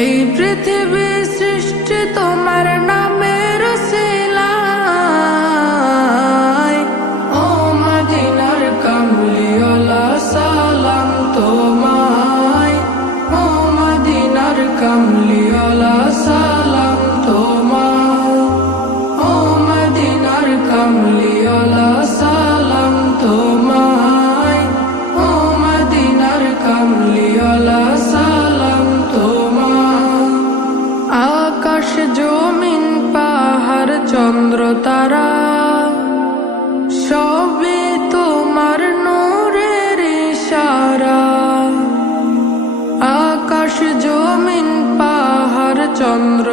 এই পৃথিবী সৃষ্টি তোমার নামের উসিলায়। ও মদিনার কামলিওয়ালা সালাম তোমায়, ও মদিনার কামলিওয়ালা সালাম তোমায়, ও মদিনার কামলিওয়ালা সালাম তোমায়, ও মদিনার কামলিওয়ালা সালাম তোমায়। আকাশ জমিন পাহাড় চন্দ্র তারা সবই তোমার নূরের ইশারা। আকাশ জমিন পাহাড় চন্দ্র